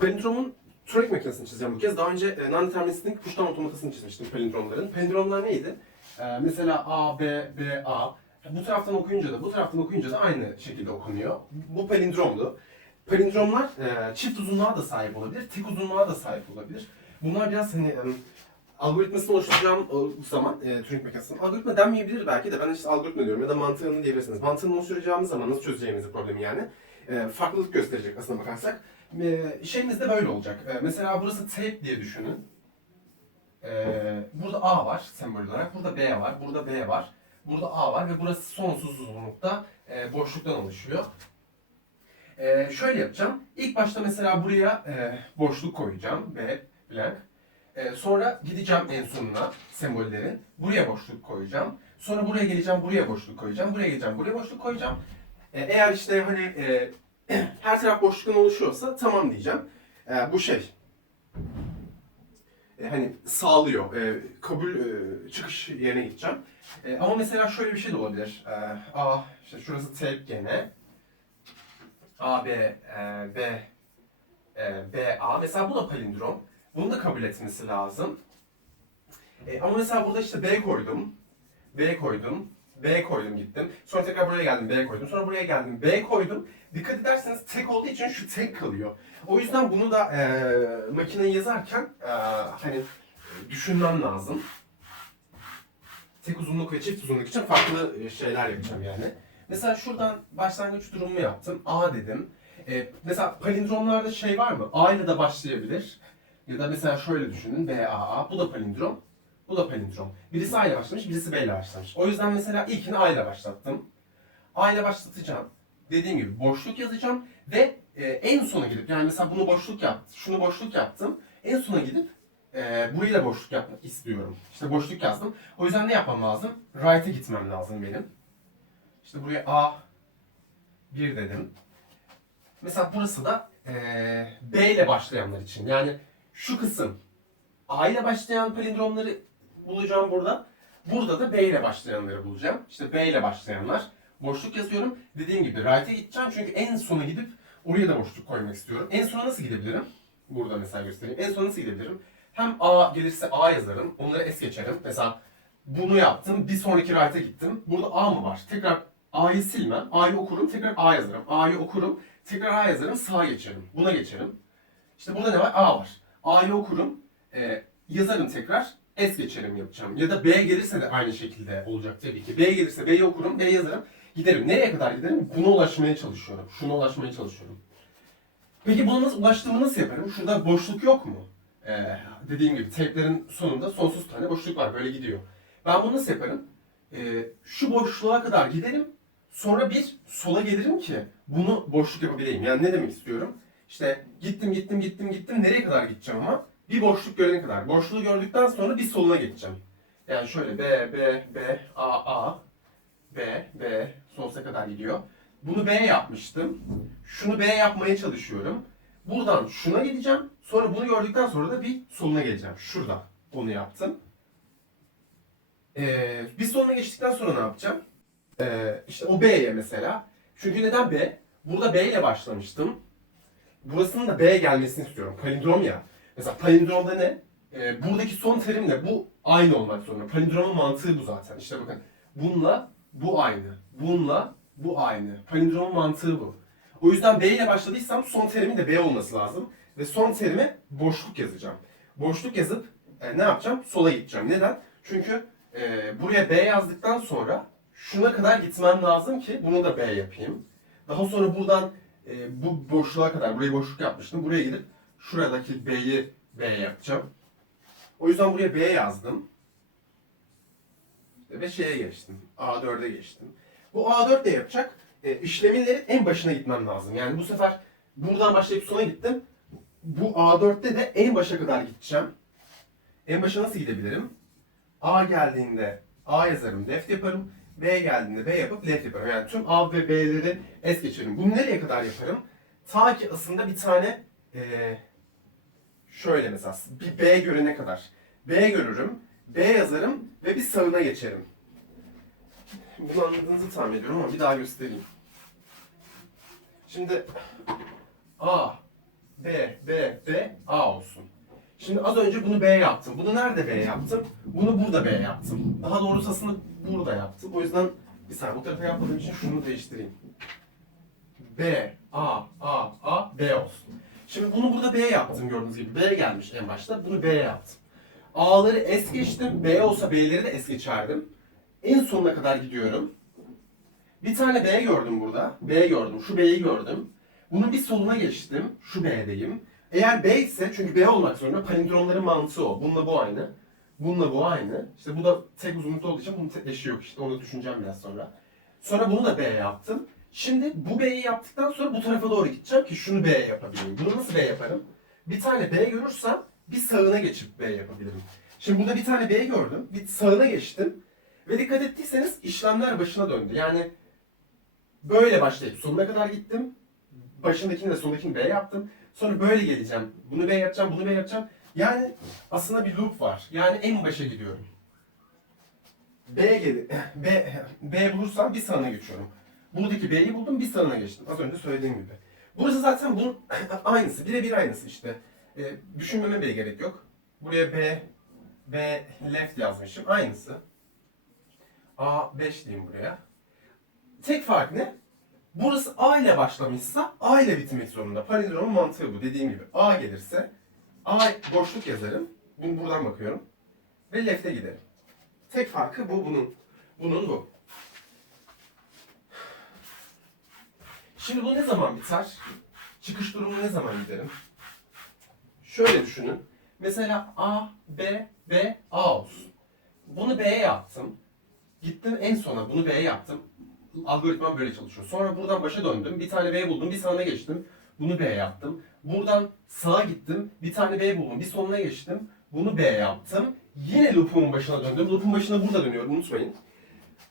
Palindromun Turing makinesini çizeceğim bu kez. Daha önce e, non-deterministik pushdown otomatasını çizmiştim palindromların. Palindromlar neydi? E, mesela A, B, B, A. Bu taraftan okuyunca da bu taraftan okuyunca da aynı şekilde okunuyor. Bu palindromdu. Palindromlar e, çift uzunluğa da sahip olabilir, tek uzunluğa da sahip olabilir. Bunlar biraz hani e, algoritmasını oluşturacağım zaman e, Turing makinesinin. Algoritma denmeyebilir belki de ben işte algoritma diyorum ya da mantığını diyebilirsiniz. Mantığını oluşturacağımız zaman nasıl çözeceğimizi problemi yani. E, farklılık gösterecek aslına bakarsak. E, şeyimiz de böyle olacak. E, mesela burası tape diye düşünün. E, burada A var sembol olarak, burada B var, burada B var, burada A var ve burası sonsuz uzunlukta e, boşluktan oluşuyor. Şöyle yapacağım. İlk başta mesela buraya e, boşluk koyacağım. B blank. Sonra gideceğim en sonuna sembollerin. Buraya boşluk koyacağım. Sonra buraya geleceğim, buraya boşluk koyacağım. Buraya geleceğim, buraya boşluk koyacağım. Eğer işte hani e, her taraf boşluktan oluşuyorsa tamam diyeceğim. E, bu şey e, hani sağlıyor. E, kabul e, çıkış yerine gideceğim. E, ama mesela şöyle bir şey de olabilir. E, A işte şurası tape gene. A B e, B e, B A mesela bu da palindrom. Bunu da kabul etmesi lazım. E, ama mesela burada işte B koydum. B koydum. B koydum gittim. Sonra tekrar buraya geldim B koydum. Sonra buraya geldim B koydum. Dikkat ederseniz tek olduğu için şu tek kalıyor. O yüzden bunu da e, makineyi yazarken e, hani düşünmem lazım. Tek uzunluk ve çift uzunluk için farklı şeyler yapacağım yani. Mesela şuradan başlangıç durumumu yaptım. A dedim. E, mesela palindromlarda şey var mı? A ile de başlayabilir. Ya da mesela şöyle düşünün. B, A, A. Bu da palindrom. Bu da palindrom. Birisi A ile başlamış, birisi B ile başlamış. O yüzden mesela ilkini A ile başlattım. A ile başlatacağım. Dediğim gibi boşluk yazacağım ve e, en sona gidip yani mesela bunu boşluk yaptım, şunu boşluk yaptım. En sona gidip e, burayı da boşluk yapmak istiyorum. İşte boşluk yazdım. O yüzden ne yapmam lazım? Right'e gitmem lazım benim. İşte buraya A 1 dedim. Mesela burası da e, B ile başlayanlar için. Yani şu kısım A ile başlayan palindromları bulacağım burada. Burada da B ile başlayanları bulacağım. İşte B ile başlayanlar. Boşluk yazıyorum. Dediğim gibi right'e gideceğim çünkü en sona gidip oraya da boşluk koymak istiyorum. En sona nasıl gidebilirim? Burada mesela göstereyim. En sona nasıl gidebilirim? Hem A gelirse A yazarım. Onları es geçerim. Mesela bunu yaptım. Bir sonraki right'e gittim. Burada A mı var? Tekrar A'yı silmem. A'yı okurum. Tekrar A yazarım. A'yı okurum. Tekrar A yazarım. Sağa geçerim. Buna geçerim. İşte burada ne var? A var. A'yı okurum. e, yazarım tekrar. Es geçerim yapacağım. Ya da B gelirse de aynı şekilde olacak tabii ki. B gelirse B'yi okurum. B yazarım. Giderim. Nereye kadar giderim? Buna ulaşmaya çalışıyorum. Şuna ulaşmaya çalışıyorum. Peki buna nasıl ulaştığımı nasıl yaparım? Şurada boşluk yok mu? Ee, dediğim gibi tape'lerin sonunda sonsuz tane boşluk var. Böyle gidiyor. Ben bunu nasıl yaparım? Ee, şu boşluğa kadar giderim. Sonra bir sola gelirim ki bunu boşluk yapabileyim. Yani ne demek istiyorum? İşte gittim gittim gittim gittim nereye kadar gideceğim ama bir boşluk görene kadar. Boşluğu gördükten sonra bir soluna geçeceğim. Yani şöyle B, B, B, A, A, B, B, sonsuza kadar gidiyor. Bunu B yapmıştım. Şunu B yapmaya çalışıyorum. Buradan şuna gideceğim. Sonra bunu gördükten sonra da bir soluna geleceğim. Şurada onu yaptım. Ee, bir soluna geçtikten sonra ne yapacağım? Ee, işte o B'ye mesela. Çünkü neden B? Burada B ile başlamıştım. Burasının da B gelmesini istiyorum. Palindrom ya. Mesela palindromda ne? Ee, buradaki son terimle bu aynı olmak zorunda. Palindromun mantığı bu zaten. İşte bakın. Bununla bu aynı. Bununla bu aynı. Palindromun mantığı bu. O yüzden B ile başladıysam son terimin de B olması lazım. Ve son terime boşluk yazacağım. Boşluk yazıp e, ne yapacağım? Sola gideceğim. Neden? Çünkü e, buraya B yazdıktan sonra şuna kadar gitmem lazım ki bunu da B yapayım. Daha sonra buradan e, bu boşluğa kadar, burayı boşluk yapmıştım. Buraya gidip şuradaki B'yi B yapacağım. O yüzden buraya B yazdım. Ve şeye geçtim. A4'e geçtim. Bu A4 de yapacak. E, işlemlerin en başına gitmem lazım. Yani bu sefer buradan başlayıp sona gittim. Bu A4'te de en başa kadar gideceğim. En başa nasıl gidebilirim? A geldiğinde A yazarım, left yaparım. B geldiğinde B yapıp left yaparım. Yani tüm A ve B'leri es geçerim. Bunu nereye kadar yaparım? Ta ki aslında bir tane eee, şöyle mesela bir B görene kadar. B görürüm, B yazarım ve bir sağına geçerim. Bunu anladığınızı tahmin ediyorum ama bir daha göstereyim. Şimdi A, B, B, B, A olsun. Şimdi az önce bunu B yaptım. Bunu nerede B yaptım? Bunu burada B yaptım. Daha doğrusu aslında burada yaptım. O yüzden bir saniye bu tarafa yapmadığım için şunu değiştireyim. B, A, A, A, B olsun. Şimdi bunu burada B yaptım gördüğünüz gibi. B gelmiş en başta. Bunu B yaptım. A'ları es geçtim. B olsa B'leri de es geçerdim. En sonuna kadar gidiyorum. Bir tane B gördüm burada. B gördüm. Şu B'yi gördüm. Bunun bir soluna geçtim. Şu B'deyim. Eğer B ise çünkü B olmak zorunda palindromların mantığı o. Bununla bu aynı. Bununla bu aynı. İşte bu da tek uzunlukta olduğu için bunun eşi yok işte. Onu düşüneceğim biraz sonra. Sonra bunu da B yaptım. Şimdi bu B'yi yaptıktan sonra bu tarafa doğru gideceğim ki şunu B yapabileyim. Bunu nasıl B yaparım? Bir tane B görürsem bir sağına geçip B yapabilirim. Şimdi burada bir tane B gördüm. Bir sağına geçtim. Ve dikkat ettiyseniz işlemler başına döndü. Yani böyle başlayıp sonuna kadar gittim. Başındakini de sonundakini B yaptım. Sonra böyle geleceğim. Bunu B yapacağım, bunu B yapacağım. Yani aslında bir loop var. Yani en başa gidiyorum. B gel B, B bulursam bir sağına geçiyorum. Buradaki B'yi buldum, bir sağına geçtim. Az önce söylediğim gibi. Burası zaten bunun aynısı. Birebir aynısı işte. E, düşünmeme bile gerek yok. Buraya B, B left yazmışım. Aynısı. A 5 diyeyim buraya. Tek fark ne? Burası A ile başlamışsa A ile bitmek zorunda. Palindromun mantığı bu. Dediğim gibi A gelirse A boşluk yazarım. Bunu buradan bakıyorum. Ve left'e giderim. Tek farkı bu bunun. Bunun bu. Şimdi bu ne zaman biter? Çıkış durumu ne zaman giderim? Şöyle düşünün. Mesela A, B, B, A olsun. Bunu B'ye yaptım. Gittim en sona bunu B'ye yaptım. Algoritmam böyle çalışıyor. Sonra buradan başa döndüm. Bir tane B buldum. Bir sağına geçtim. Bunu B yaptım. Buradan sağa gittim. Bir tane B buldum. Bir sonuna geçtim. Bunu B yaptım. Yine loopumun başına döndüm. Loop'un başına burada dönüyorum. Unutmayın.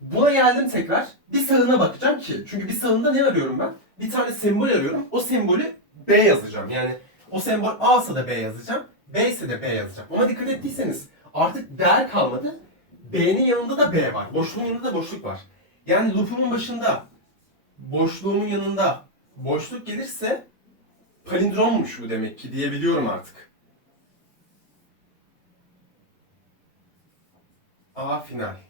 Buna geldim tekrar. Bir sağına bakacağım ki. Çünkü bir sağında ne arıyorum ben? Bir tane sembol arıyorum. O sembolü B yazacağım. Yani o sembol A ise de B yazacağım. B ise de B yazacağım. Ama dikkat ettiyseniz artık değer kalmadı. B'nin yanında da B var. Boşluğun yanında da boşluk var. Yani loopumun başında boşluğumun yanında boşluk gelirse palindrommuş bu demek ki diyebiliyorum artık. A final.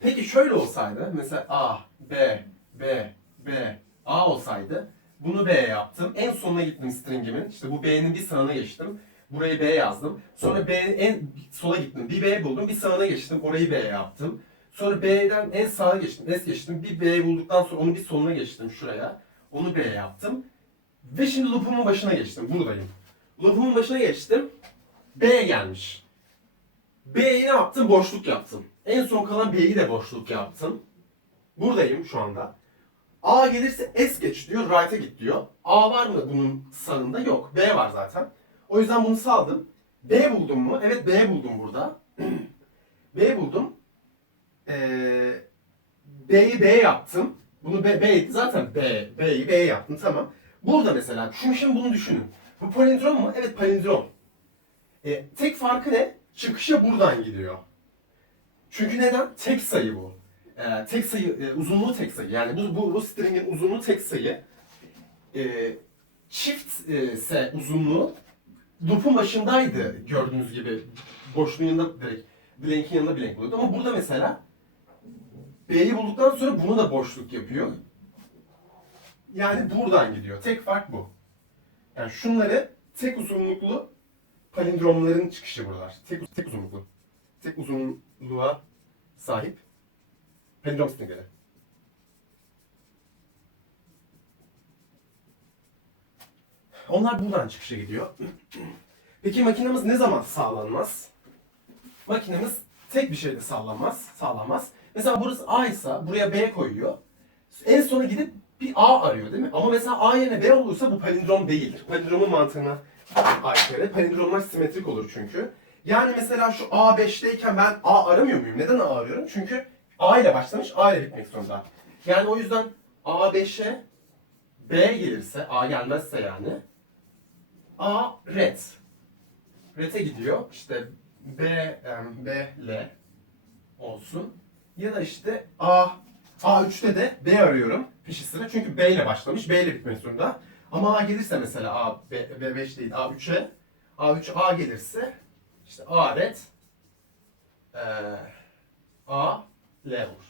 Peki şöyle olsaydı mesela A, B, B, B, A olsaydı bunu B yaptım. En sonuna gittim stringimin. İşte bu B'nin bir sağına geçtim. Burayı B yazdım. Sonra B'nin en sola gittim. Bir B buldum. Bir sağına geçtim. Orayı B yaptım. Sonra B'den en sağa geçtim. S geçtim. Bir B bulduktan sonra onu bir soluna geçtim şuraya. Onu B yaptım. Ve şimdi loopumun başına geçtim. Buradayım. Loopumun başına geçtim. B gelmiş. B'yi ne yaptım? Boşluk yaptım. En son kalan B'yi de boşluk yaptım. Buradayım şu anda. A gelirse S geç diyor, right'a git diyor. A var mı bunun sağında? Yok. B var zaten. O yüzden bunu saldım. B buldum mu? Evet B buldum burada. B buldum. Ee, B'yi B yaptım. Bunu B, B'ydi zaten B, B'yi B yaptım tamam. Burada mesela, şimdi, şimdi bunu düşünün. Bu palindrom mu? Evet palindrom. E, tek farkı ne? Çıkışa buradan gidiyor. Çünkü neden? Tek sayı bu. E, tek sayı, e, uzunluğu tek sayı. Yani bu, bu, bu stringin uzunluğu tek sayı. E, çift ise uzunluğu loop'un başındaydı gördüğünüz gibi. Boşluğun yanında direkt, blank'in yanında blank buluyordu. Ama burada mesela B'yi bulduktan sonra bunu da boşluk yapıyor. Yani buradan gidiyor. Tek fark bu. Yani şunları tek uzunluklu palindromların çıkışı buralar. Tek, tek uzunluklu. Tek uzunluğa sahip palindrom stringleri. Onlar buradan çıkışa gidiyor. Peki makinemiz ne zaman sağlanmaz? Makinemiz tek bir şeyde sağlanmaz, sağlanmaz. Mesela burası A ise buraya B koyuyor. En sona gidip bir A arıyor değil mi? Ama mesela A yerine B olursa bu palindrom değildir. Palindromun mantığına aykırı. Palindromlar simetrik olur çünkü. Yani mesela şu A5'teyken ben A aramıyor muyum? Neden A arıyorum? Çünkü A ile başlamış, A ile bitmek zorunda. Yani o yüzden A5'e B gelirse, A gelmezse yani A red. Red'e gidiyor. İşte B, B, L olsun. Ya da işte A, A3'te de B arıyorum peşi sıra. Çünkü B ile başlamış, B ile bitmek zorunda. Ama A gelirse mesela A, B, B5 değil A3'e A3 A gelirse işte A red eee A L olur.